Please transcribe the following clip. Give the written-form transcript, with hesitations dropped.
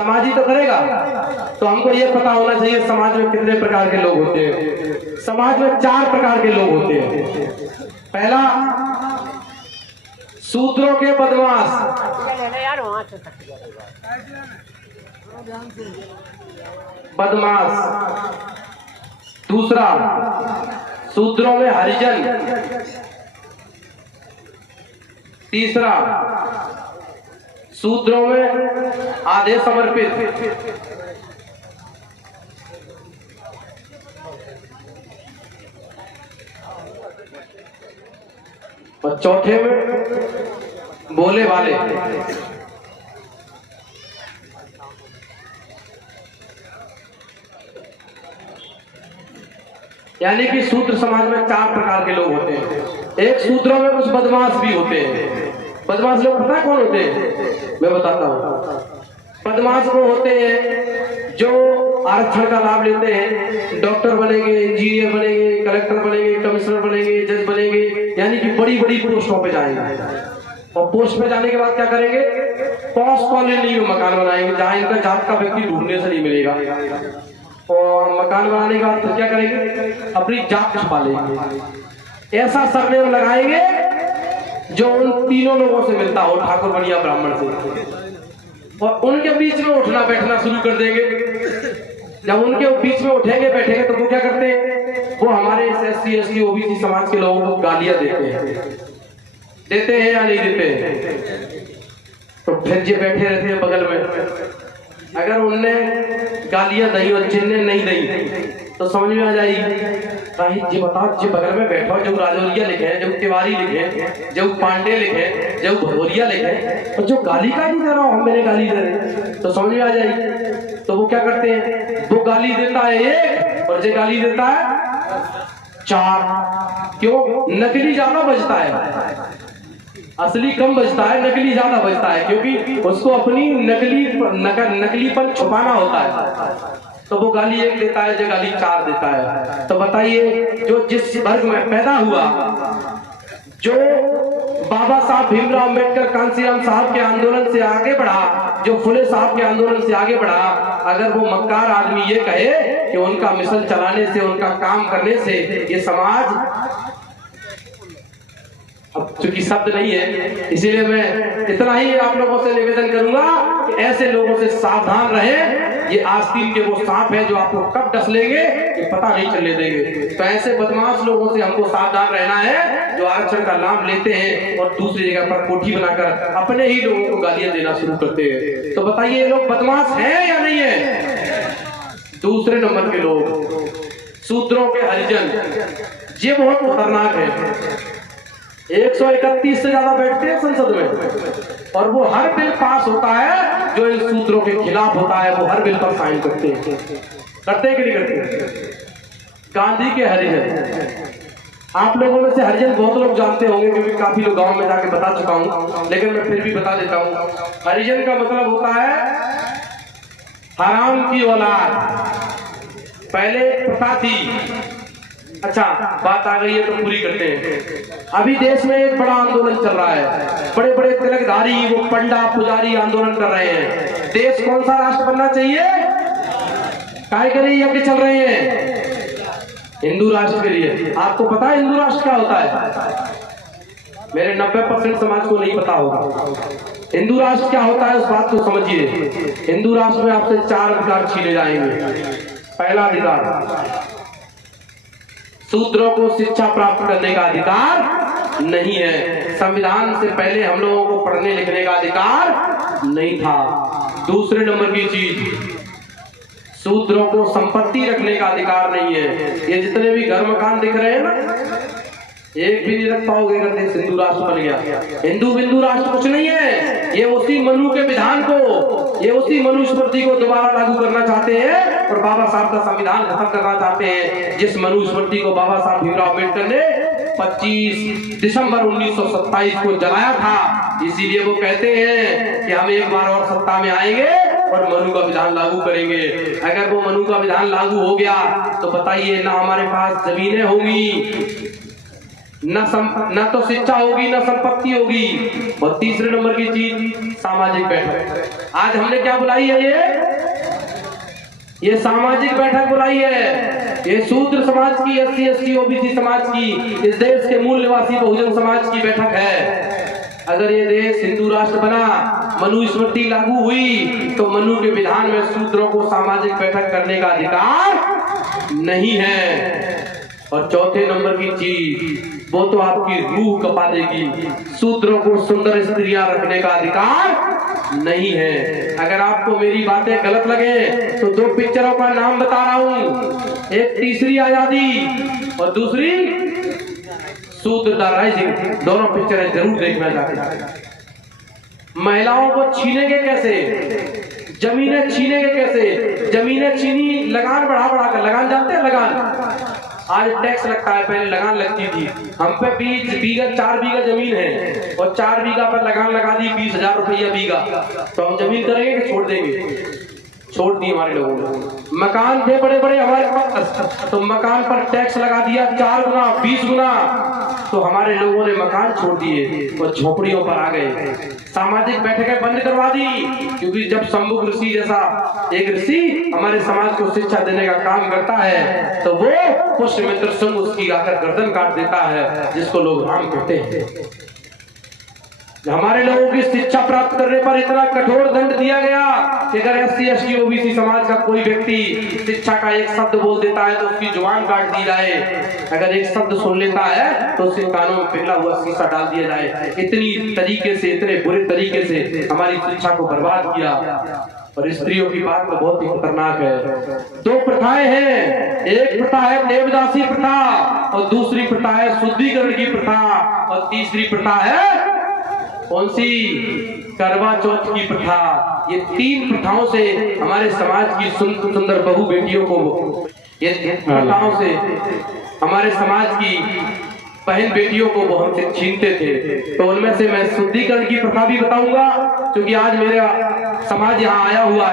समाज ही तो करेगा। तो हमको ये पता होना चाहिए समाज में कितने प्रकार के लोग होते हैं। समाज में 4 प्रकार के लोग होते हैं। पहला, शूद्रों के बदमाश। दूसरा, शूद्रों में हरिजन। तीसरा, शूद्रों में आधे समर्पित। और चौथे में बोले वाले। यानी कि शूद्र समाज में 4 प्रकार के लोग होते हैं। एक, शूद्रों में कुछ बदमाश भी होते हैं। बदमाश लोग पता है कौन होते हैं? मैं बताता हूँ। बदमाश वो होते हैं जो आरक्षण का लाभ लेते हैं, डॉक्टर बनेंगे, इंजीनियर बनेंगे, कलेक्टर बनेंगे, कमिश्नर बनेंगे, जज बनेंगे, यानी कि बड़ी बड़ी पोस्टों पे जाएंगे। और पोस्ट पे जाने के बाद क्या करेंगे? पॉश कॉलोनी में मकान बनाएंगे जहाँ इनका जात का व्यक्ति ढूंढने से नहीं मिलेगा। और मकान बनाने के बाद फिर क्या करेंगे? अपनी जात छुपा लेंगे। ऐसा सरनेम लगाएंगे जो उन तीनों लोगों से मिलता हो, ठाकुर बनिया ब्राह्मण से, और उनके बीच में उठना बैठना शुरू कर देंगे। जब उनके बीच में उठेंगे बैठेंगे तो वो क्या करते हैं? वो हमारे SC ST OBC समाज के लोगों को गालियां देते हैं या नहीं देते हैं? तो फिर जो बैठे रहते हैं बगल में, अगर उनने गालियां दी और जिनने नहीं दी तो समझ में आ जाएगी। जी बताओ, जो बगल में बैठो, जो राजौरिया लिखे, जो तिवारी लिखे, जो पांडे लिखे, जो भदौरिया लिखे, और जो गाली का नहीं दे रहा हो, हम मेरे गाली दे रहे, तो समझ में आ जाएगी। तो वो क्या करते हैं? वो गाली देता है 1 और जो गाली देता है 4। क्यों? नकली ज्यादा बजता है, असली कम बजता है, नकली ज्यादा बजता है, क्योंकि उसको अपनी नकलीपन छुपाना होता है। तो वो गाली 1 देता है, जो गाली 4 देता है। तो बताइए, जो जिस वर्ग में पैदा हुआ, जो बाबा साहब भीमराव अंबेडकर कांसीराम साहब के आंदोलन से आगे बढ़ा, जो फुले साहब के आंदोलन से आगे बढ़ा, अगर वो मक्कार आदमी ये कहे कि उनका मिशन चलाने से, उनका काम करने से ये समाज, अब चूंकि शब्द नहीं है इसीलिए मैं इतना ही आप लोगों से निवेदन करूंगा कि ऐसे लोगों से सावधान रहें। ये आस्तीन के वो सांप है जो आपको कब डस लेंगे ये पता नहीं चलने देंगे। तो ऐसे बदमाश लोगों से हमको सावधान रहना है जो आरक्षण का लाभ लेते हैं और दूसरी जगह पर कोठी बनाकर अपने ही लोगों को गालियां देना शुरू करते हैं। तो बताइए, ये लोग बदमाश हैं या नहीं है? दूसरे नंबर के लोग, शूद्रों के हरिजन, ये बहुत खतरनाक है। 131 से ज्यादा बैठते हैं संसद में, और वो हर बिल पास होता है जो इन शूद्रों के खिलाफ होता है, वो हर बिल पर साइन करते हैं कि नहीं करते? गांधी के हरिजन, आप लोगों में से हरिजन बहुत लोग जानते होंगे क्योंकि काफी लोग गांव में जाके बता चुका हूं, लेकिन मैं फिर भी बता देता हूं। हरिजन का मतलब होता है हराम की औलाद। पहले प्रथा थी, अच्छा बात आ गई है तो पूरी करते हैं। अभी देश में एक बड़ा आंदोलन चल रहा है, बड़े बड़े तिलकधारी, वो पंडा पुजारी आंदोलन कर रहे हैं। देश कौन सा राष्ट्र बनना चाहिए? काहे के लिए यज्ञ चल रहे हैं? हिंदू राष्ट्र के लिए। आपको पता है हिंदू राष्ट्र क्या होता है? मेरे 90% समाज को नहीं पता होगा। हिंदू राष्ट्र क्या होता है उस बात को समझिए। हिंदू राष्ट्र में आपसे 4 अधिकार छीने जाएंगे। पहला अधिकार, शूद्रों को शिक्षा प्राप्त करने का अधिकार नहीं है। संविधान से पहले हम लोगों को पढ़ने लिखने का अधिकार नहीं था। दूसरे नंबर की चीज, शूद्रों को संपत्ति रखने का अधिकार नहीं है। ये जितने भी घर मकान दिख रहे हैं ना, एक भी नहीं रख पाओगे अगर देश हिंदू राष्ट्र बन गया। हिंदू बिंदु राष्ट्र कुछ नहीं है, ये उसी मनु के विधान को, ये उसी मनुस्मृति को दोबारा लागू करना चाहते हैं और बाबा साहब का संविधान खत्म करना चाहते हैं, जिस मनुस्मृति को बाबा साहब भीमराव अम्बेडकर ने 25 दिसंबर 1927 को जलाया था। इसीलिए वो कहते हैं कि हम एक बार और सत्ता में आएंगे और मनु का विधान लागू करेंगे। अगर वो मनु का विधान लागू हो गया तो बताइए, ना हमारे पास जमीनें होंगी, न तो शिक्षा होगी, न संपत्ति होगी। और तीसरे नंबर की चीज, सामाजिक बैठक। आज हमने क्या बुलाई है? ये सामाजिक बैठक बुलाई है। ये शूद्र समाज की, SC ST OBC समाज की, इस देश के मूल निवासी बहुजन समाज की बैठक है। अगर ये देश हिंदू राष्ट्र बना, मनुस्मृति लागू हुई, तो मनु के विधान में शूद्रों को सामाजिक बैठक करने का अधिकार नहीं है। और चौथे नंबर की चीज, वो तो आपकी रूह कपा देगी। शूद्रों को सुंदर स्त्रियां रखने का अधिकार नहीं है। अगर आपको मेरी बातें गलत लगे तो 2 पिक्चरों का नाम बता रहा हूं, एक तीसरी आजादी और दूसरी शूद्र द राइजिंग। दोनों पिक्चरें जरूर देखना चाहते हैं। महिलाओं को छीनेंगे कैसे, जमीनें छीनेंगे कैसे? जमीनें छीनी, लगान बढ़ा बढ़ा कर। लगान जानते हैं? लगान आज टैक्स लगता है, पहले लगान लगती थी। हम पे 20 बीघा 4 बीघा जमीन है और 4 बीघा पर लगान लगा दी 20,000 रुपया बीघा, तो हम जमीन करेंगे कि छोड़ देंगे? छोड़ दी हमारे लोगों ने। मकान थे बड़े बड़े हमारे पास, तो मकान पर टैक्स लगा दिया 4 गुना 20 गुना, तो हमारे लोगों ने मकान छोड़ दिए और झोपड़ियों पर आ गए। सामाजिक बैठकें बंद करवा दी, क्योंकि जब शंभु ऋषि जैसा एक ऋषि हमारे समाज को शिक्षा देने का काम करता है, तो वो पुष्यमित्र सिंह उसकी आकर गर्दन काट देता है, जिसको लोग राम कहते हैं। हमारे लोगों की शिक्षा प्राप्त करने पर इतना कठोर दंड दिया गया कि अगर SC ST OBC समाज का कोई व्यक्ति शिक्षा का एक शब्द बोल देता है तो उसकी जुबान काट दी जाए। अगर एक शब्द सुन लेता है तो उसके कानों में पिघला हुआ शीशा डाल दिया जाए। इतनी तरीके से, इतने बुरे तरीके से हमारी शिक्षा को बर्बाद किया। और स्त्रियों की बात तो बहुत ही खतरनाक है। 2 प्रथाएं हैं, एक प्रथा है देवदासी प्रथा और दूसरी प्रथा है शुद्धिकरण की प्रथा और तीसरी प्रथा है कौन सी? करवा चौथ की प्रथा। ये 3 प्रथाओं से हमारे समाज की सुंदर बहू बेटियों को, ये प्रथाओं से हमारे समाज की बहन बेटियों को वो हमसे छीनते थे। तो उनमें से मैं शुद्धिकरण की प्रथा भी बताऊंगा, क्योंकि आज मेरा समाज यहाँ आया हुआ है।